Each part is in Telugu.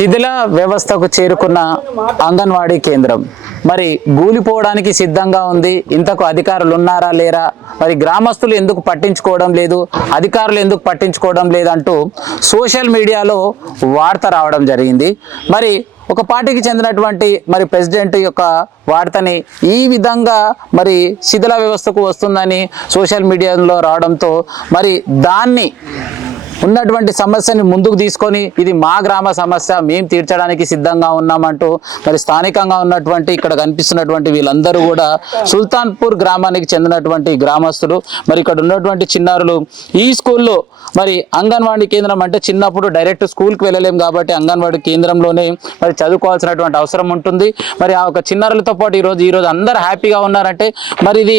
శిథిల వ్యవస్థకు చేరుకున్న అంగన్వాడీ కేంద్రం. మరి గూలిపోవడానికి సిద్ధంగా ఉంది. ఇంతకు అధికారులు ఉన్నారా లేరా? మరి గ్రామస్తులు ఎందుకు పట్టించుకోవడం లేదు? అధికారులు ఎందుకు పట్టించుకోవడం లేదంటూ సోషల్ మీడియాలో వార్త రావడం జరిగింది. మరి ఒక పార్టీకి చెందినటువంటి మరి ప్రెసిడెంట్ యొక్క వార్తని ఈ విధంగా మరి శిథిల వ్యవస్థకు వస్తుందని సోషల్ మీడియాలో రావడంతో మరి దాన్ని ఉన్నటువంటి సమస్యని ముందుకు తీసుకొని ఇది మా గ్రామ సమస్య మేము తీర్చడానికి సిద్ధంగా ఉన్నామంటూ మరి స్థానికంగా ఉన్నటువంటి ఇక్కడ కనిపిస్తున్నటువంటి వీళ్ళందరూ కూడా సుల్తాన్పూర్ గ్రామానికి చెందినటువంటి గ్రామస్తులు. మరి ఇక్కడ ఉన్నటువంటి చిన్నారులు ఈ స్కూల్లో మరి అంగన్వాడీ కేంద్రం అంటే చిన్నప్పుడు డైరెక్ట్ స్కూల్కి వెళ్ళలేం కాబట్టి అంగన్వాడీ కేంద్రంలోనే మరి చదువుకోవాల్సినటువంటి అవసరం ఉంటుంది. మరి ఆ ఒక చిన్నారులతో పాటు ఈరోజు ఈరోజు అందరు హ్యాపీగా ఉన్నారంటే మరి ఇది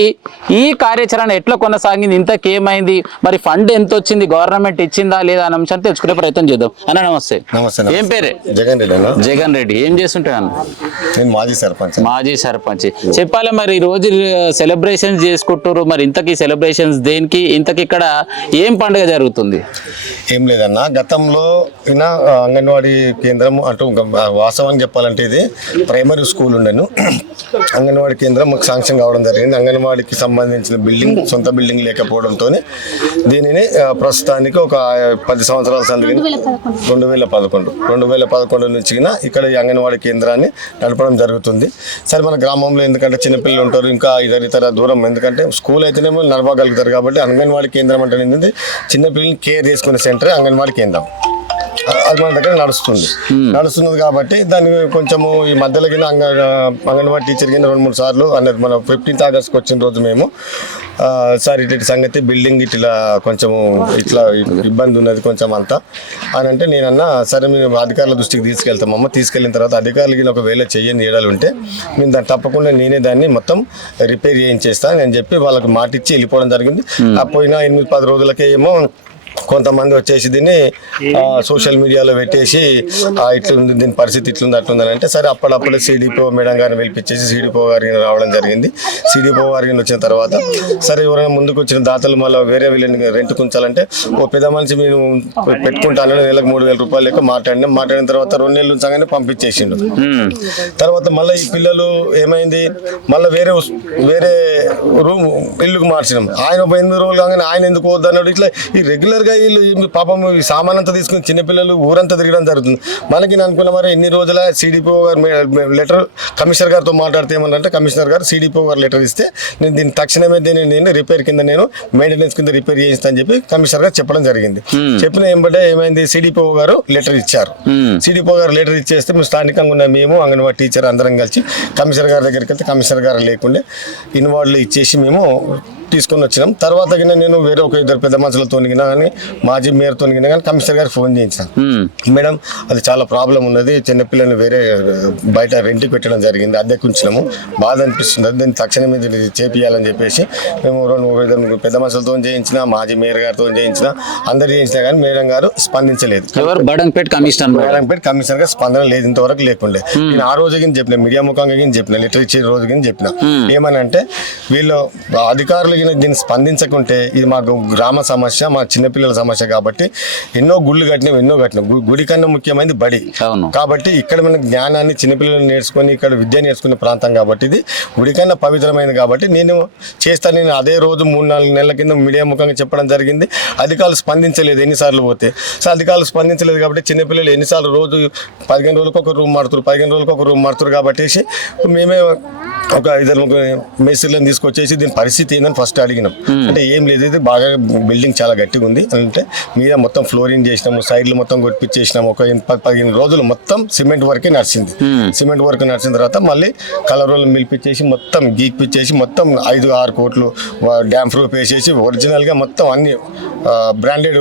ఈ కార్యాచరణ ఎట్లా కొనసాగింది? ఇంతకేమైంది? మరి ఫండ్ ఎంత వచ్చింది గవర్నమెంట్ ఇచ్చిందా? లేదా అనే అంశాన్ని తెలుసుకునే ప్రయత్నం చేద్దాం. అన్న నమస్తే. నమస్తే ఏం పేరే? జగన్ రెడ్డి అన్న. జగన్ రెడ్డి. ఏం చేస్తుంటే అన్న? నేను మాజీ సర్పంచ్. మాజీ సర్పంచ్. చెప్పాలి మరి ఈ రోజు సెలబ్రేషన్స్ చేసుకుంటారు మరి ఇంతకీ సెలబ్రేషన్స్ దేనికి? ఇంతకి ఇక్కడ ఏం పండుగ జరుగుతుంది? ఏం లేదన్న. గతంలో ఈయన అంగన్వాడీ కేంద్రం అంటూ వాస్తవానికి చెప్పాలంటే ఇది ప్రైమరీ స్కూల్ ఉండను. అంగన్వాడీ కేంద్రం మాకు శాంక్షన్ కావడం జరిగింది. అంగన్వాడీకి సంబంధించిన బిల్డింగ్ సొంత బిల్డింగ్ లేకపోవడంతో దీనిని ప్రస్తుతానికి ఒక పది సంవత్సరాల సందికి రెండు వేల పదకొండు. రెండు వేల పదకొండు నుంచి ఇక్కడ ఈ అంగన్వాడీ కేంద్రాన్ని నడపడం జరుగుతుంది. సరే మన గ్రామంలో ఎందుకంటే చిన్నపిల్లలు ఉంటారు ఇంకా ఇతర ఇతర దూరం. ఎందుకంటే స్కూల్ అయితేనేమో నడపగలుగుతారు కాబట్టి అంగన్వాడీ కేంద్రం అంటే ఏంటంటే చిన్నపిల్లల్ని కేర్ చేసుకునే సెంటర్ అంగన్వాడీ కేంద్రం. అది మన దగ్గర నడుస్తుంది. నడుస్తున్నది కాబట్టి దాన్ని కొంచెము ఈ మధ్యలో కింద అంగ అంగన్వాడీ టీచర్ కింద రెండు మూడు సార్లు అన్నది మన ఫిఫ్టీన్త్ ఆగస్ట్కి వచ్చిన రోజు మేము సార్ ఇటు సంగతి బిల్డింగ్ ఇట్లా కొంచెము ఇట్లా ఇబ్బంది ఉన్నది కొంచెం అంతా. అని అంటే నేనన్నా సరే మేము అధికారుల దృష్టికి తీసుకెళ్తామమ్మ తీసుకెళ్ళిన తర్వాత అధికారులకి ఒకవేళ చెయ్యని ఏడాలు ఉంటే నేను దాన్ని తప్పకుండా నేనే దాన్ని మొత్తం రిపేర్ చేయించేస్తాను అని చెప్పి వాళ్ళకి మాట ఇచ్చి వెళ్ళిపోవడం జరిగింది. ఆ పోయిన ఎనిమిది పది రోజులకే ఏమో కొంతమంది వచ్చేసి దీన్ని సోషల్ మీడియాలో పెట్టేసి ఇట్లుంది దీని పరిస్థితి ఇట్లుంది అట్లుందని అంటే సరే అప్పుడప్పుడే సిడిపో మేడం గారిని పిలిపించేసి సిడిపో గారికి రావడం జరిగింది. సిడిపో గారికి వచ్చిన తర్వాత సరే ఎవరైనా ముందుకు వచ్చిన దాతలు మళ్ళీ వేరే వీళ్ళని రెంట్ ఉంచాలంటే ఓ పెద్ద మనిషి మేము పెట్టుకుంటాను నెలకు మూడు వేల రూపాయలు లెక్క మాట్లాడినాం మాట్లాడిన తర్వాత రెండు నెలలు ఉంచగానే పంపించేసిండు. తర్వాత మళ్ళీ ఈ పిల్లలు ఏమైంది? మళ్ళీ వేరే వేరే రూమ్ ఇల్లుకు మార్చినాం. ఆయన ఒక ఎనిమిది రోజులు కాగానే ఆయన ఎందుకు వద్దు అన్నాడు. ఇట్లా ఈ రెగ్యులర్ గా వీళ్ళు పాపం ఈ సామాన్ అంతా తీసుకుని చిన్నపిల్లలు ఊరంతా తిరగడం జరుగుతుంది. మనకి నేను అనుకున్న మరి ఎన్ని రోజుల సిడిపో గారు లెటర్ కమిషనర్ గారితో మాట్లాడితే ఏమన్నారంటే కమిషనర్ గారు సిడిపో గారు లెటర్ ఇస్తే నేను దీన్ని తక్షణమే దీన్ని నేను రిపేర్ కింద నేను మెయింటెనెన్స్ కింద రిపేర్ చేయిస్తా అని చెప్పి కమిషనర్ గారు చెప్పడం జరిగింది. చెప్పిన ఏంబటే ఏమైంది? సిడిపో గారు లెటర్ ఇచ్చారు. మ్మ్. సిడిపో గారు లెటర్ ఇచ్చేస్తే మేము స్థానికంగా ఉన్న మేము అంగన్వాడీ టీచర్ అందరం కలిసి కమిషనర్ గారి దగ్గరికి వెళ్తే కమిషనర్ గారు లేకుండే ఇన్వార్డులు ఇచ్చేసి మేము తీసుకొని వచ్చినాం. తర్వాత నేను వేరే ఒక ఇద్దరు పెద్ద మనుషులతో కానీ మాజీ మేయర్తో కానీ కమిషనర్ గారికి ఫోన్ చేయించాను. మేడం అది చాలా ప్రాబ్లం ఉన్నది. చిన్నపిల్లని వేరే బయట రెంట్కి పెట్టడం జరిగింది. అద్దెకు ఉంచినాము బాధ అనిపిస్తుంది. దీన్ని తక్షణమే దీన్ని చేపియాలని చెప్పేసి మేము రెండు ఇద్దరు పెద్ద మనుషులతో చేయించిన మాజీ మేయర్ గారితో చేయించిన అందరు చేయించినా కానీ మేడం గారు స్పందించలేదు. ఎవరు? Badangpet commissioner madam. మేడంపేట కమిషనర్గా స్పందన లేదు ఇంతవరకు లేకుండే. నేను ఆ రోజు కింద చెప్పిన మీడియా ముఖంగా కింద చెప్పిన లెటర్ ఇచ్చే రోజు కింద చెప్పిన. ఏమని అంటే వీళ్ళు అధికారులు కింద దీన్ని స్పందించకుంటే ఇది మాకు గ్రామ సమస్య మా చిన్నపిల్లల సమస్య కాబట్టి ఎన్నో గుళ్ళు కట్టినాం ఎన్నో కట్టినాం. గుడి కన్నా ముఖ్యమైనది బడి. కాబట్టి ఇక్కడ మన జ్ఞానాన్ని చిన్నపిల్లలు నేర్చుకొని ఇక్కడ విద్య నేర్చుకునే ప్రాంతం కాబట్టి ఇది గుడి కన్నా పవిత్రమైనది కాబట్టి నేను చేస్తాను నేను అదే రోజు మూడు నాలుగు నెలల కింద మీడియా ముఖంగా చెప్పడం జరిగింది. అధికారులు స్పందించలేదు ఎన్నిసార్లు పోతే. సో అధికారులు స్పందించలేదు కాబట్టి చిన్నపిల్లలు ఎన్నిసార్లు రోజు పదిహేను రోజులకు ఒక రూమ్ మారుతారు పదిహేను రోజులకు ఒక రూమ్ మారుతారు కాబట్టి మేమే ఒక ఇద్దరు ముగ్గురు మేస్త్రీలను తీసుకొచ్చేసి దీని పరిస్థితి ఏందని ఫస్ట్ అడిగినాం. అంటే ఏం లేదు ఇది బాగా బిల్డింగ్ చాలా గట్టిగా ఉంది అంటే మీద మొత్తం ఫ్లోరింగ్ చేసినాము సైడ్లు మొత్తం కొట్టించేసినాము ఒక పదిహేను రోజులు మొత్తం సిమెంట్ వర్కే నడిచింది. సిమెంట్ వర్క్ నడిచిన తర్వాత మళ్ళీ కలర్ రోల్ మిలిపించేసి మొత్తం గీక్పిచ్చేసి మొత్తం ఐదు ఆరు కోట్లు డ్యామ్ ప్రూఫ్ వేసేసి ఒరిజినల్గా మొత్తం అన్ని బ్రాండెడ్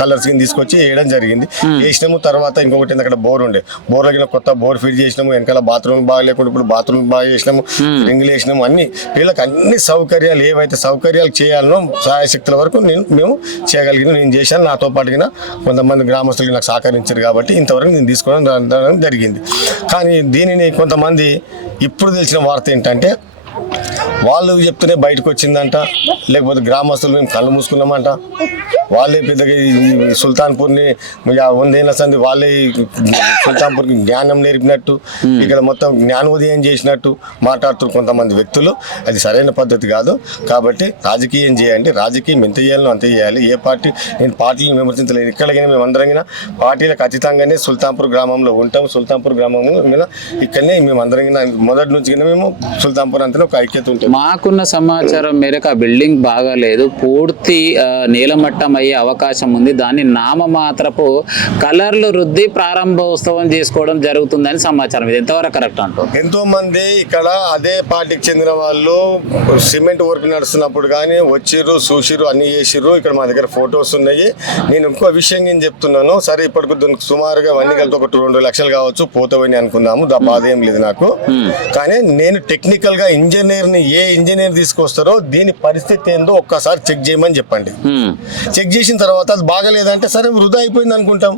కలర్స్ కింద తీసుకొచ్చి వేయడం జరిగింది. వేసినాము తర్వాత ఇంకొకటి అక్కడ బోర్ ఉండే. బోర్ కింద కొత్త బోర్ ఫిట్ చేసినాము వెనకాల బాత్రూమ్ బాగా లేకుండా ఇప్పుడు బాత్రూమ్ బాగా చేసినాము. రింగులు వేసినాము అన్ని వీళ్ళకి అన్ని సౌకర్యాలు ఏవైతే సౌకర్యాలు చేయాలనో సహాయశక్తుల వరకు నేను మేము చేయగలిగిన నేను చేశాను నాతో పాటుగా కొంతమంది గ్రామస్తులు నాకు సహకరించారు కాబట్టి ఇంతవరకు నేను తీసుకోవడం జరిగింది. కానీ దీనిని కొంతమంది ఇప్పుడు తెలిసిన వార్త ఏంటంటే వాళ్ళు చెప్తేనే బయటకు వచ్చిందంట. లేకపోతే గ్రామస్తులు మేము కళ్ళు మూసుకున్నామంట. వాళ్ళే పెద్దగా సుల్తాన్పూర్ని యా వందేళ్ళ సంది వాళ్ళే సుల్తాన్పూర్కి జ్ఞానం నేర్పినట్టు ఇక్కడ మొత్తం జ్ఞానోదయం చేసినట్టు మాట్లాడుతున్నారు కొంతమంది వ్యక్తులు. అది సరైన పద్ధతి కాదు. కాబట్టి రాజకీయం చేయండి. రాజకీయం ఎంత చేయాలో అంత చేయాలి. ఏ పార్టీ నేను పార్టీలను విమర్శించలేదు. ఎక్కడికైనా మేము అందరం గిన పార్టీలు ఖచ్చితంగానే సుల్తాన్పూర్ గ్రామంలో ఉంటాం. సుల్తాన్పూర్ గ్రామం మీద ఇక్కడనే మేము అందరం మొదటి నుంచి మేము సుల్తాన్పూర్ అంతా ఒక ఐక్యత ఉంటుంది. మాకున్న సమాచారం మేరకు ఆ బిల్డింగ్ బాగాలేదు. పూర్తి నీలమట్టం అయ్యే అవకాశం ఉంది. దాన్ని నామమాత్రపు కలర్లు రుద్ది ప్రారంభోత్సవం చేసుకోవడం జరుగుతుందని సమాచారం. ఇది ఎంతవరకు కరెక్ట్ అంటూ ఎంతో మంది ఇక్కడ అదే పార్టీకి చెందిన వాళ్ళు సిమెంట్ వర్క్ నడుస్తున్నప్పుడు కానీ వచ్చిర్రు చూసిర్రు అన్ని చేసిర్రు. ఇక్కడ మా దగ్గర ఫొటోస్ ఉన్నాయి. నేను ఇంకో విషయం నేను చెప్తున్నాను. సరే ఇప్పటికి దీనికి సుమారుగా అవన్నీ కలిపి ఒక రెండు లక్షలు కావచ్చు పోతావని అనుకుందాము. దా బాధ ఏం లేదు నాకు. కానీ నేను టెక్నికల్గా ఇంజనీర్ ని ఏ ఇంజనీర్ తీసుకొస్తారో దీని పరిస్థితి ఏందో ఒక్కసారి చెక్ చేయమని చెప్పండి. చెక్ చేసిన తర్వాత అది బాగలేదంటే సరే వృధా అయిపోయింది అనుకుంటాం.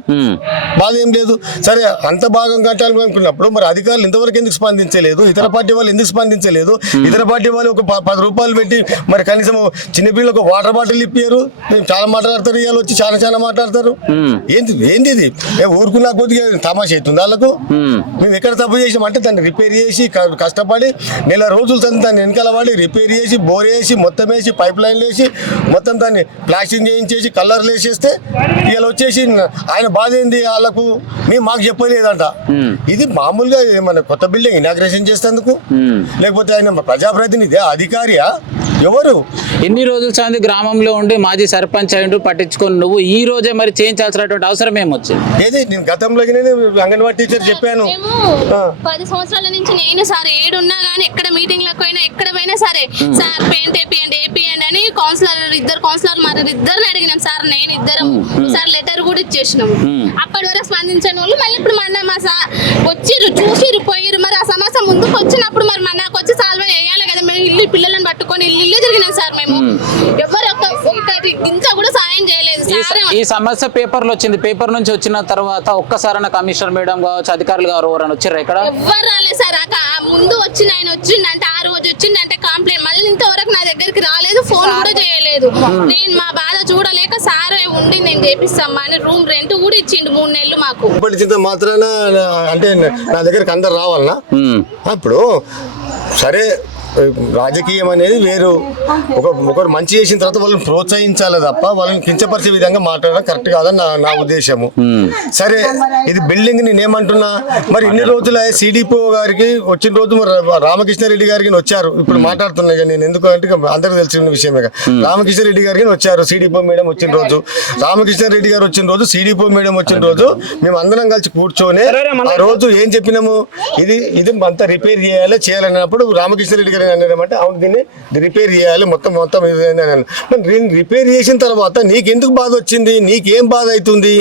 బాధ ఏం లేదు. సరే అంత భాగం కట్టాలి అనుకున్నప్పుడు మరి అధికారులు ఇంతవరకు ఎందుకు స్పందించలేదు? ఇతర పార్టీ వాళ్ళు ఎందుకు స్పందించలేదు? ఇతర పార్టీ వాళ్ళు ఒక పది రూపాయలు పెట్టి మరి కనీసం చిన్నపిల్లలకు వాటర్ బాటిల్ ఇప్పారు చాలా మాట్లాడతారు ఇవాళ వచ్చి చాలా చాలా మాట్లాడతారు. ఏంది ఏంది ఇది? ఊరుకున్నా కొద్దిగా తమాషా అవుతుంది వాళ్ళకు. మేము ఎక్కడ తప్పు చేసాం అంటే దాన్ని రిపేర్ చేసి కష్టపడి నెల రోజులు దాన్ని దాన్ని వెనకాల పడి రిపేర్ చేసి బోర్ వేసి మొత్తం వేసి పైప్ లైన్లు వేసి మొత్తం దాన్ని ప్లాస్టింగ్ చేయించేసి కలర్లు వేసేస్తే ఇలా వచ్చేసి ఆయన బాధ ఏంది? వాళ్ళకు మేము మాకు చెప్పలేదంట. ఇది మామూలుగా మన కొత్త బిల్డింగ్ ఇనాగ్రేషన్ చేసేందుకు. లేకపోతే ఆయన ప్రజాప్రతినిధి అధికారియా? ఎవరు? ఎన్ని రోజుల సంది గ్రామంలో ఉండి మాజీ సర్పంచ్ అయ్యిండు పట్టించుకొని నువ్వు ఈ రోజే మరి చేయించాల్సినటువంటి అవసరం ఏమొచ్చింది? ఏది? నేను గతంలో అంగన్వాడీ టీచర్ చెప్పాను. పది సంవత్సరాల నుంచి నేను సార్ ఏడున్నా కానీ ఎక్కడ మీటింగ్ పోయినా ఎక్కడ పోయినా సరే సార్ పెయింట్ వేపియండి వేపియండి అని కౌన్సిలర్ ఇద్దరు కౌన్సిలర్ మరి ఇద్దరిని అడిగినాం సార్ నేను ఇద్దరం సార్ లెటర్ కూడా ఇచ్చేసినాం. అప్పటి వరకు స్పందించని వాళ్ళు మళ్ళీ ఇప్పుడు మన మా సార్ వచ్చిర్రు చూసిర్రు పోయిర్రు. మరి ఆ సమస్య ముందుకు వచ్చినప్పుడు మరి మన వచ్చి సాల్వ్ చేయాలి కదా మేము ఇల్లు పిల్లలను పట్టుకొని ఇల్లు ఇల్లు తిరిగినాం సార్ మేము. ఎవరు ఒక్క ఒక్కటి ఇంత కూడా సాయం చేయలేదు ఈ సార్ ఈ సమస్య పేపర్లో వచ్చింది. పేపర్ నుంచి వచ్చిన తర్వాత ఒక్కసారైనా కమిషనర్ మేడం కావచ్చు అధికారులు గారు ఎవరైనా వచ్చారా ఇక్కడ? ఎవ్వరు రాలేదు సార్. ముందు వచ్చిన ఆయన వచ్చిండంటే ఆ రోజు వచ్చిండంటే కంప్లైంట్ మళ్ళీ ఇంతవరకు నా దగ్గరికి రాలేదు ఫోన్ కూడా చేయలేదు. నేను మా బాధ చూడలేక సారే ఉండి నేను చేపిస్తామా అని రూమ్ రెంట్ కూడా ఇచ్చిండు మూడు నెలలు మాకు. ఇప్పటి మాత్రాన అంటే నా దగ్గరికి అందరు రావాలనా. అప్పుడు సరే రాజకీయం అనేది వేరు. ఒక ఒకరు మంచి చేసిన తర్వాత వాళ్ళని ప్రోత్సహించాలి తప్ప వాళ్ళని కించపరిచే విధంగా మాట్లాడడం కరెక్ట్ కాదని నా నా ఉద్దేశము. సరే ఇది బిల్డింగ్ నేను ఏమంటున్నా? మరి ఇన్ని రోజులు సిడిపో గారికి వచ్చిన రోజు మరి రామకృష్ణారెడ్డి గారికి వచ్చారు. ఇప్పుడు మాట్లాడుతున్నాయి కదా నేను ఎందుకు అంటే అందరికీ తెలిసిన విషయమే కదా. రామకృష్ణారెడ్డి గారికి వచ్చారు సిడిపో మేడం వచ్చిన రోజు. రామకృష్ణారెడ్డి గారు వచ్చిన రోజు సిడిపో మేడం వచ్చిన రోజు మేము అందరం కలిసి కూర్చొని ఆ రోజు ఏం చెప్పినాము? ఇది ఇది అంతా రిపేర్ చేయాలి చేయాలన్నప్పుడు రామకృష్ణారెడ్డి గారు అన్నారంటే అవును దీన్ని రిపేర్ చేయాలి మొత్తం మొత్తం ఇది అని అన్నాను. మరి దీన్ని రిపేర్ చేసిన తర్వాత నీకెందుకు బాధ వచ్చింది? నీకేం బాధ అవుతుంది?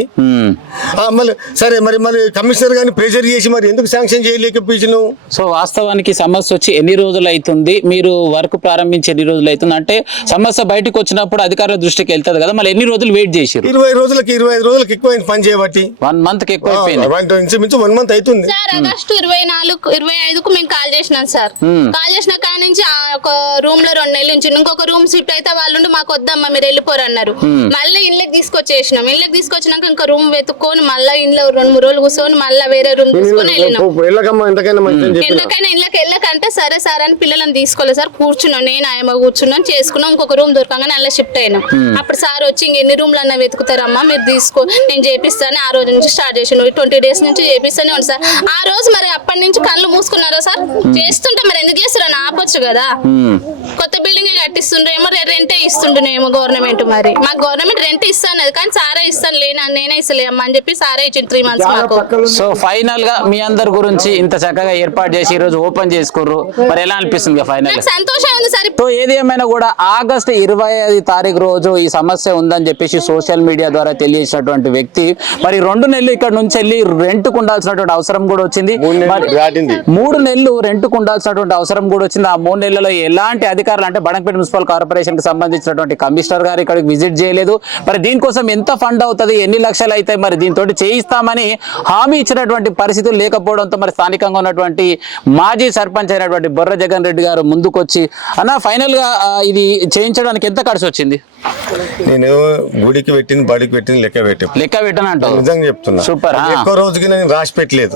మళ్ళీ సరే మరి మరి కమిషనర్ గారిని ప్రెషర్ చేసి మరి ఎందుకు శాంక్షన్ చేయలేకపోయినావు సో వాస్తవానికి సమస్య వచ్చి ఎన్ని రోజులు అవుతుంది? మీరు వర్క్ ప్రారంభించి ఎన్ని రోజులు అవుతుంది? అంటే సమస్య బయటకు వచ్చినప్పుడు అధికారుల దృష్టికి వెళ్తుంది కదా మళ్ళీ ఎన్ని రోజులు వెయిట్ చేసిరు ఇరవై రోజులకి ఇరవై ఐదు రోజులకి ఎక్కువైంది పని చేయబట్టి. వన్ మంత్కి ఎక్కువ అయిపోయింది వన్ మంత్ అవుతుంది. సార్ ఆగస్టు ఇరవై నాలుగు ఇరవై ఐదుకు మేము కాల్ చేసినాం సార్. కాల్ చేసిన కాడ నుంచి ఆ ఒక రూమ్లో రెండు నెలలు నుంచి ఇంకొక రూమ్ షిఫ్ట్ అయితే వాళ్ళు మాకు వద్దమ్మా మీరు వెళ్ళిపోరు అన్నారు. మళ్ళీ ఇళ్ళకి తీసుకొచ్చేసినాం. ఇళ్ళకి తీసుకొచ్చినాక ఇంకా రూమ్ వెతుక్కొని మళ్ళీ ఇంట్లో రెండు మూడు రోజులు కూర్చొని మళ్ళీ వేరే రూమ్ తీసుకొని వెళ్ళినాం. ఎందుకైనా ఇళ్ళకి వెళ్ళకంటే సరే సార్ అని పిల్లలను తీసుకోలేదు సార్ కూర్చున్నాం. నేను ఆయమ్మ కూర్చున్నాం చేసుకున్నాం. ఇంకొక రూమ్ దొరకగానే అలా షిఫ్ట్ అయినాం. అప్పుడు సార్ వచ్చి ఇంక ఎన్ని రూమ్లు అన్న వెతుకుతారమ్మా మీరు తీసుకో నేను చేపిస్తాను ఆ రోజు నుంచి స్టార్ట్ చేసిన ట్వంటీ డేస్ నుంచి చేపిస్తానే ఉంది సార్. ఆ రోజు మరి అప్పటి నుంచి కళ్ళు మూసుకున్నారా సార్? చేస్తుంటే మరి ఎందుకు చేస్తారని ఆపొచ్చు కదా? కొత్త బిల్డింగ్ కట్టిస్తుండ్రేమో రెంటే ఇస్తుండేమో గవర్నమెంట్ మరి. మాకు గవర్నమెంట్ రెంట్ ఇస్తాను కానీ సారే ఇస్తాను లేనా నేనే ఇస్తలే అమ్మా అని చెప్పి సారే ఇచ్చింది త్రీ మంత్స్ మాకు. సో ఫైనల్గా మీ అందరి గురించి ఇంత చక్కగా ఏర్పాటు చేసి ఈ రోజు ఓపెన్ చేసుకుర్రు. మరి ఎలా అనిపిస్తుంది ఫైనల్ నాకు సంతోషం ఉంది సార్ సో ఏది ఏమైనా కూడా ఆగస్ట్ ఇరవై ఐదు తారీఖు రోజు ఈ సమస్య ఉందని చెప్పేసి సోషల్ మీడియా ద్వారా తెలియజేసినటువంటి వ్యక్తి మరి రెండు నెలలు ఇక్కడ నుంచి వెళ్ళి రెంట్కు ఉండాల్సినటువంటి అవసరం కూడా వచ్చింది. మూడు నెలలు రెంట్కు ఉండాల్సినటువంటి అవసరం కూడా వచ్చింది. వచ్చింది ఆ మూడు నెలల్లో ఎలాంటి అధికారులు అంటే బడంపేట మున్సిపల్ కార్పొరేషన్కి సంబంధించినటువంటి కమిషనర్ గారు ఇక్కడికి విజిట్ చేయలేదు. మరి దీనికోసం ఎంత ఫండ్ అవుతుంది ఎన్ని లక్షలు అయితే మరి దీంతో చేయిస్తామని హామీ ఇచ్చినటువంటి పరిస్థితులు లేకపోవడంతో మరి స్థానికంగా ఉన్నటువంటి మాజీ సర్పంచ్ అయినటువంటి బొర్ర జగన్ రెడ్డి గారు ముందుకొచ్చి అన్న ఫైనల్గా ఆ, ఇది చేయించడానికి ఎంత ఖర్చు వచ్చింది? నేను గుడికి పెట్టింది బడికి పెట్టింది లెక్క పెట్టాను లెక్క పెట్టనంటావు నిజంగా చెప్తున్నా. సూపర్. ఎక్కువ రోజుకి నేను రాసి పెట్టలేదు.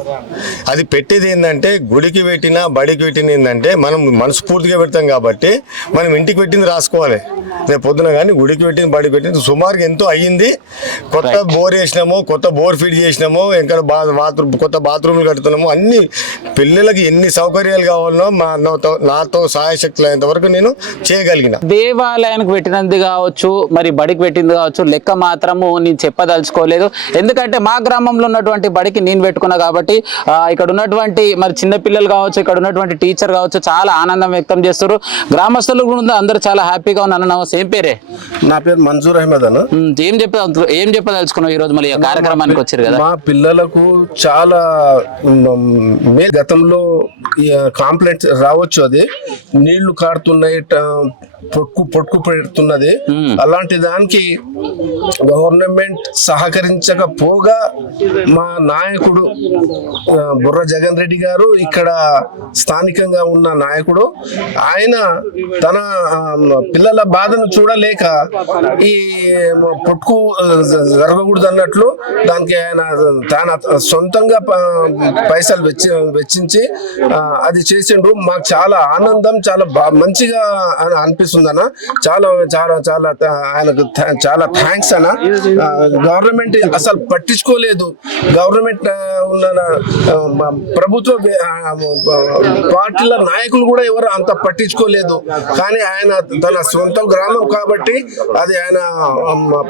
అది పెట్టేది ఏంటంటే గుడికి పెట్టినా బడికి పెట్టింది ఏంటంటే మనం మనస్ఫూర్తిగా పెడతాం కాబట్టి మనం ఇంటికి పెట్టింది రాసుకోవాలి. రేపు పొద్దున కానీ గుడికి పెట్టింది బడికి పెట్టింది సుమారుగా ఎంతో అయ్యింది. కొత్త బోర్ వేసినాము కొత్త బోర్ ఫిట్ చేసినాము ఇంకా బా బాత్రూమ్ కొత్త బాత్రూమ్లు కడుతున్నాము. అన్ని పిల్లలకి ఎన్ని సౌకర్యాలు కావాలనో మా నాతో నాతో సహాయశక్తులు అయినంత వరకు నేను చేయగలిగిన. దేవాలయానికి పెట్టినది కావచ్చు మరి బడికి పెట్టింది కావచ్చు లెక్క మాత్రము నేను చెప్పదలుచుకోలేదు. ఎందుకంటే మా గ్రామంలో ఉన్నటువంటి బడికి నేను పెట్టుకున్నా కాబట్టి ఇక్కడ ఉన్నటువంటి మరి చిన్న పిల్లలు కావచ్చు ఇక్కడ ఉన్నటువంటి టీచర్ కావచ్చు చాలా ఆనందం వ్యక్తం చేస్తారు గ్రామస్తులు కూడా అందరూ చాలా హ్యాపీగా ఉన్నారు. అన్న సేమ్ పేరే? నా పేరు మంజూర్ అహ్మద్ అన్న. ఏం చెప్ప ఏం చెప్పదలుచుకున్నావు ఈ రోజు మళ్ళీ ఈ కార్యక్రమానికి వచ్చారు కదా? మా పిల్లలకు చాలా గతంలో కాంప్లైంట్స్ రావచ్చు అది. నీళ్ళు కారుతున్నాయి ట- పొట్కు పొట్కు పెడుతున్నది. అలాంటి దానికి గవర్నమెంట్ సహకరించకపోగా మా నాయకుడు బుర్ర జగన్ రెడ్డి గారు ఇక్కడ స్థానికంగా ఉన్న నాయకుడు ఆయన తన పిల్లల బాధను చూడలేక ఈ పుట్టుకు జరగకూడదు అన్నట్లు దానికి ఆయన తన సొంతంగా ప- పైసలు వెచ్చి వెచ్చించి అది చేసిండ్రు. మాకు చాలా ఆనందం చాలా మంచిగా అనిపిస్తుంది అన్న చాలా చాలా చాలా ఆయనకు చాలా థ్యాంక్స్ అన్న. గవర్నమెంట్ అసలు పట్టించుకోలేదు. గవర్నమెంట్ ఉన్న ప్రభుత్వ పార్టీల నాయకులు కూడా ఎవరు అంత పట్టించుకోలేదు. కానీ ఆయన తన సొంత గ్రామం కాబట్టి అది ఆయన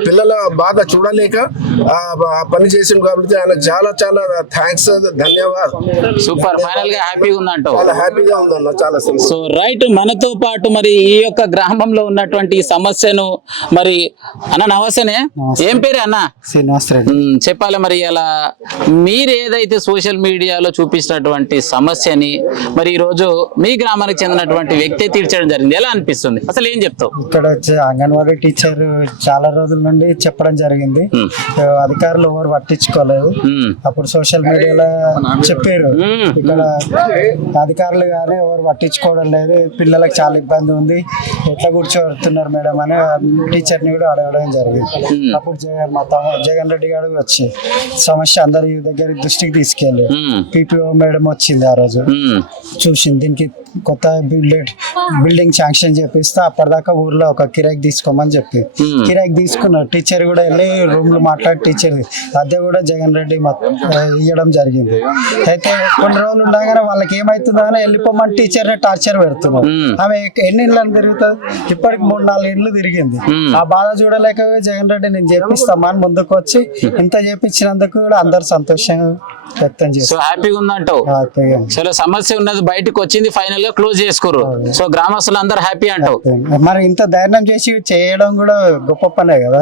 పిల్లల బాధ చూడలేక పని చేసిండు కాబట్టి ఆయన చాలా చాలా థ్యాంక్స్ ధన్యవాదాలు సూపర్ ఫైనల్గా హ్యాపీగా ఉందంటావు. చాలా హ్యాపీగా ఉందన్న చాలా. సో రైట్ మనతో పాటు మరి ఈ యొక్క గ్రామంలో ఉన్నటువంటి సమస్యను మరి అన్న నమస్తేనే ఏం పేరు అన్న? శ్రీనివాస్ రెడ్డి మ్, చెప్పాలి మరి ఇలా మీరు ఏదైతే సోషల్ మీడియాలో చూపించినటువంటి సమస్యని మరి ఈ రోజు మీ గ్రామానికి చెందినటువంటి వ్యక్తి తీర్చడం జరిగింది. ఎలా అనిపిస్తుంది? అసలు ఏం చెప్తావు? ఇక్కడ వచ్చి అంగన్వాడీ టీచర్ చాలా రోజుల నుండి చెప్పడం జరిగింది. అధికారులు ఎవరు పట్టించుకోలేదు. అప్పుడు సోషల్ మీడియాలో చెప్పారు. ఇక్కడ అధికారులు కానీ ఎవరు పట్టించుకోవడం లేదు. పిల్లలకు చాలా ఇబ్బంది ఉంది. ఎట్లా కూర్చోబెడుతున్నారు మేడం అని టీచర్ని కూడా అడగడం జరిగింది. అప్పుడు మా జగన్ రెడ్డి గారు వచ్చి సమస్య అందరి దగ్గర దృష్టికి తీసుకెళ్ళి పీపీఓ మేడం వచ్చింది ఆ రోజు. చూసింది దీనికి కొత్త బిల్డింగ్ బిల్డింగ్ శాంక్షన్ చేపిస్తే అప్పటిదాకా ఊర్లో ఒక కిరాయికి తీసుకోమని చెప్పి Hmm. కిరాయికి తీసుకున్నారు టీచర్ కూడా వెళ్ళి రూమ్లో మాట్లాడి టీచర్ అద్దె కూడా జగన్ రెడ్డి ఇవ్వడం జరిగింది అయితే కొన్ని రోజులు ఉండగానే వాళ్ళకి ఏమైతుందో అని వెళ్ళిపోమని టీచర్ టార్చర్ పెడుతున్నారు Hmm. ఆమె ఎన్ని ఇళ్ళని తిరుగుతుంది ఇప్పటికి మూడు నాలుగు ఇళ్ళు తిరిగింది Hmm. ఆ బాధ చూడలేక జగన్ రెడ్డి నేను చేపిస్తామని ముందుకు వచ్చి ఇంత చేపించినందుకు కూడా అందరు సంతోషం వ్యక్తం చేస్తారు హ్యాపీగా ఉందంటావు. చలో సమస్య ఉన్నది బయటకు వచ్చింది ఫైనల్ గా క్లోజ్ చేసుకోరు. సో గ్రామస్తులు అందరు హ్యాపీ అంటావు మరి ఇంత ధైర్యం చేసి చేయడం కూడా గొప్ప పనే కదా.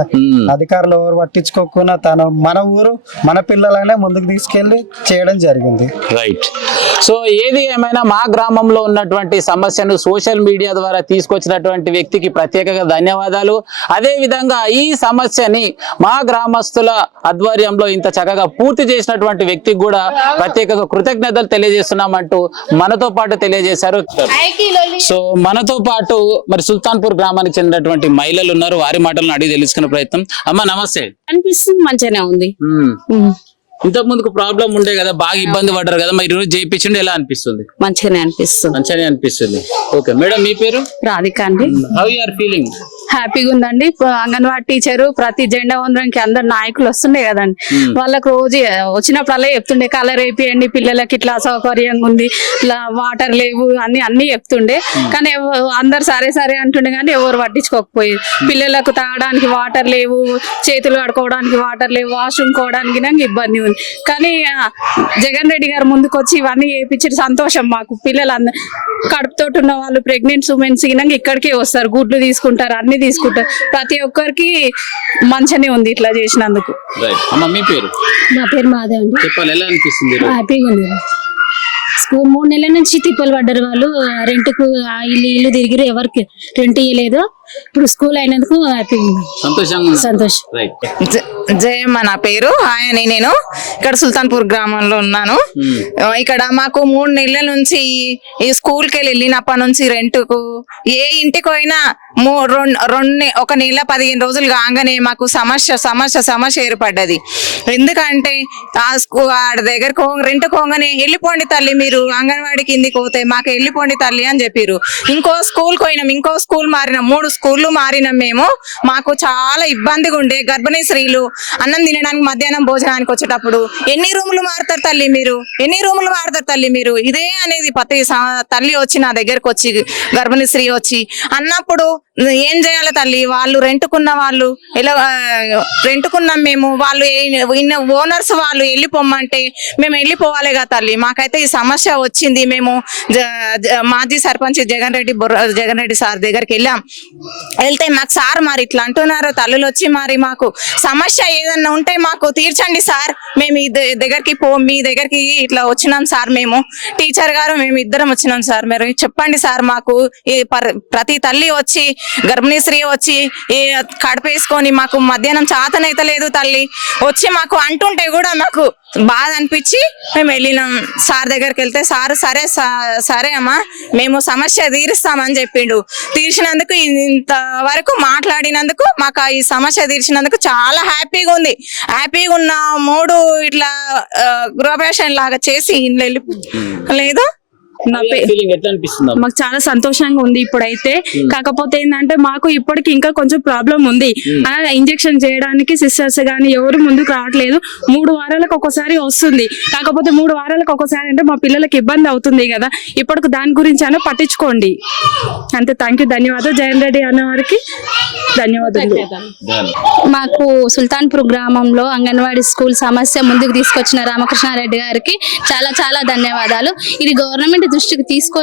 అధికారులు ఎవరు పట్టించుకోకుండా తన మన ఊరు మన పిల్లలనే ముందుకు తీసుకెళ్ళి చేయడం జరిగింది. రైట్ సో ఏది ఏమైనా మా గ్రామంలో ఉన్నటువంటి సమస్యను సోషల్ మీడియా ద్వారా తీసుకొచ్చినటువంటి వ్యక్తికి ప్రత్యేకంగా ధన్యవాదాలు. అదే విధంగా ఈ సమస్యని మా గ్రామస్తుల ఆధ్వర్యంలో ఇంత చక్కగా పూర్తి చేసినటువంటి వ్యక్తికి కూడా ప్రత్యేకంగా కృతజ్ఞతలు తెలియజేస్తున్నామంటూ మనతో పాటు తెలియజేశారు. సో మనతో పాటు మరి సుల్తాన్పూర్ గ్రామానికి చెందినటువంటి మహిళలు ఉన్నారు. వారి మాటలను అడిగి తెలుసుకునే ప్రయత్నం. అమ్మ నమస్తే. అనిపిస్తుంది మంచిగానే ఉంది. ఇంతకు ముందుకు ప్రాబ్లం ఉండే కదా బాగా ఇబ్బంది పడ్డారు కదా మరి ఈరోజు చేయించండి ఎలా అనిపిస్తుంది? మంచిగానే అనిపిస్తుంది. మంచిగానే అనిపిస్తుంది. ఓకే మేడం మీ పేరు? రాధిక అండి. హౌ ఆర్ ఫీలింగ్ హ్యాపీగా ఉందండి. అంగన్వాడీ టీచరు ప్రతి జెండా వందరంకి అందరు నాయకులు వస్తుండే కదండి. వాళ్ళకి రోజు వచ్చినప్పుడల్లా చెప్తుండే కలర్ వేపియండి పిల్లలకి ఇట్లా అసౌకర్యంగా ఉంది ఇట్లా వాటర్ లేవు అన్ని అన్ని చెప్తుండే. కానీ అందరు సరే సరే అంటుండే కానీ ఎవరు పట్టించుకోకపోయేది పిల్లలకు తాగడానికి వాటర్ లేవు చేతులు కడుకోవడానికి వాటర్ లేవు వాష్రూమ్ కోవడానికి నాకు ఇబ్బంది ఉంది కానీ జగన్ రెడ్డి గారు ముందుకు వచ్చి ఇవన్నీ చేయించి సంతోషం మాకు. పిల్లలు అంద కడుపుతోటి ఉన్న వాళ్ళు ప్రెగ్నెంట్ ఉమెన్స్ గినంగా ఇక్కడికే వస్తారు. గుడ్లు తీసుకుంటారు అన్ని తీసుకుంటారు. ప్రతి ఒక్కరికి మంచిగానే ఉంది ఇట్లా చేసినందుకు. మీ పేరు? నా పేరు మాధవ్ అండి. చెప్పాలి ఎలా అనిపిస్తుంది? హ్యాపీగా ఉంది. స్కూల్ మూడు నెలల నుంచి తిప్పలు పడ్డారు వాళ్ళు. రెంట్కు ఇల్లు ఇల్లు తిరిగిరు. ఎవరికి రెంట్ ఇవ్వలేదు ఇప్పుడు స్కూల్ అయినందుకు హ్యాపీ సంతోషంగా ఉంది. సంతోషం. రైట్ జ- జయమ్మ నా పేరు. ఆయన నేను. ఇక్కడ సుల్తాన్పూర్ గ్రామంలో ఉన్నాను. ఆ, ఇక్కడ మాకు మూడు నెలల నుంచి ఈ స్కూల్కి వెళ్ళినప్పటి నుంచి రెంట్కు ఏ ఇంటికి పోయినా మూ రెండు రెండు ఒక నెల పదిహేను రోజులు కాగానే మాకు సమస్య సమస్య సమస్య ఏర్పడ్డది. ఎందుకంటే ఆ స్కూ ఆడ దగ్గరకు రెంట్ కోగానే వెళ్ళిపోండి తల్లి మీరు అంగన్వాడి కిందికి పోతే మాకు వెళ్ళిపోండి తల్లి అని చెప్పారు ఇంకో స్కూల్ పోయినాం. ఇంకో స్కూల్ మారినాం. మూడు స్కూళ్ళు మారినాం మేము. మాకు చాలా ఇబ్బందిగా ఉండే గర్భిణీ స్త్రీలు అన్నం తినడానికి మధ్యాహ్నం భోజనానికి వచ్చేటప్పుడు ఎన్ని రూములు మారుతారు తల్లి మీరు? ఎన్ని రూములు మారుతారు తల్లి మీరు? ఇదే అనేది ప్రతి తల్లి వచ్చి నా దగ్గరకు వచ్చి గర్భిణీ స్త్రీ వచ్చి అన్నప్పుడు ఏం చేయాలి తల్లి? వాళ్ళు రెంట్కున్న వాళ్ళు ఎలా రెంట్కున్నాం మేము. వాళ్ళు ఓనర్స్ వాళ్ళు వెళ్ళిపోమ్మంటే మేము వెళ్ళిపోవాలి కదా తల్లి. మాకైతే ఈ సమస్య వచ్చింది. మేము జ- మాజీ సర్పంచ్ జగన్ రెడ్డి బుర్ర జగన్ రెడ్డి సార్ దగ్గరికి వెళ్ళాం. వెళ్తే మాకు సార్ మరి ఇట్లా అంటున్నారు. తల్లులు వచ్చి మరి మాకు సమస్య ఏదన్నా ఉంటే మాకు తీర్చండి సార్. మేము దగ్గరికి పో మీ దగ్గరికి ఇట్లా వచ్చినాం సార్ మేము. టీచర్ గారు మేము ఇద్దరం వచ్చినాం సార్. మీరు చెప్పండి సార్ మాకు పర్- ప్రతి తల్లి వచ్చి గర్భిణీ స్త్రీ వచ్చి కడపేసుకొని మాకు మధ్యాహ్నం చాతనైతే లేదు తల్లి. వచ్చి మాకు అంటుంటే కూడా మాకు బాధ అనిపించి మేము వెళ్ళినాం. సార్ దగ్గరికి వెళ్తే సార్ సరే సరే అమ్మా మేము సమస్య తీరుస్తామని చెప్పిండు. తీర్చినందుకు ఇంత వరకు మాట్లాడినందుకు మాకు ఈ సమస్య తీర్చినందుకు చాలా హ్యాపీగా ఉంది. హ్యాపీగా ఉన్న మూడు ఇట్లా గృహప్రవేశం లాగా చేసి ఇంట్లో వెళ్ళి లేదు. నా పే ఫీలింగ్ ఎట్లా అనిపిస్తుంది మాకు చాలా సంతోషంగా ఉంది ఇప్పుడైతే. కాకపోతే ఏంటంటే మాకు ఇప్పటికి ఇంకా కొంచెం ప్రాబ్లం ఉంది. ఇంజెక్షన్ చేయడానికి సిస్టర్స్ గానీ ఎవరు ముందుకు రావట్లేదు. మూడు వారాలకు ఒకసారి వస్తుంది. కాకపోతే మూడు వారాలకు ఒకసారి అంటే మా పిల్లలకి ఇబ్బంది అవుతుంది కదా. ఇప్పటికి దాని గురించి అయినా పట్టించుకోండి. అంతే థ్యాంక్ యూ ధన్యవాదాలు. జయన్ రెడ్డి అన్న వారికి ధన్యవాదాలు. మాకు సుల్తాన్పూర్ గ్రామంలో అంగన్వాడీ స్కూల్ సమస్య ముందుకు తీసుకొచ్చిన రామకృష్ణారెడ్డి గారికి చాలా చాలా ధన్యవాదాలు. ఇది గవర్నమెంట్ దృష్టికి తీసుకో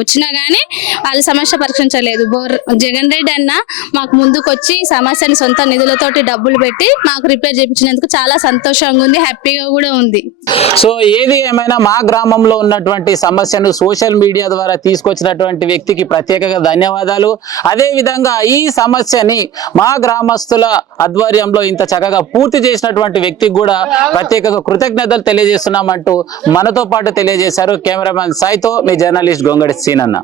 వచ్చినా గానీ వాళ్ళ సమస్య పరిష్కరించలేదు. బోర్ జగన్ రెడ్డి అన్న మాకు ముందుకు వచ్చి సమస్యను సమస్యని సొంత నిధులతోటి డబ్బులు పెట్టి మాకు రిపేర్ చేయించినందుకు చాలా సంతోషంగా ఉంది హ్యాపీగా కూడా ఉంది. సో ఏది ఏమైనా మా గ్రామంలో ఉన్నటువంటి సమస్యను సోషల్ మీడియా ద్వారా తీసుకొచ్చినటువంటి వ్యక్తికి ప్రత్యేకంగా ధన్యవాదాలు. అదే విధంగా ఈ సమస్యని మా గ్రామస్తుల ఆధ్వర్యంలో ఇంత చక్కగా పూర్తి చేసినటువంటి వ్యక్తికి కూడా ప్రత్యేకంగా కృతజ్ఞతలు తెలియజేస్తున్నామంటూ మనతో పాటు తెలియజేశారు కెమెరామెన్ కెమెరామ్యాన్ తో మీ జర్నలిస్ట్ గొంగడి సీనన్న.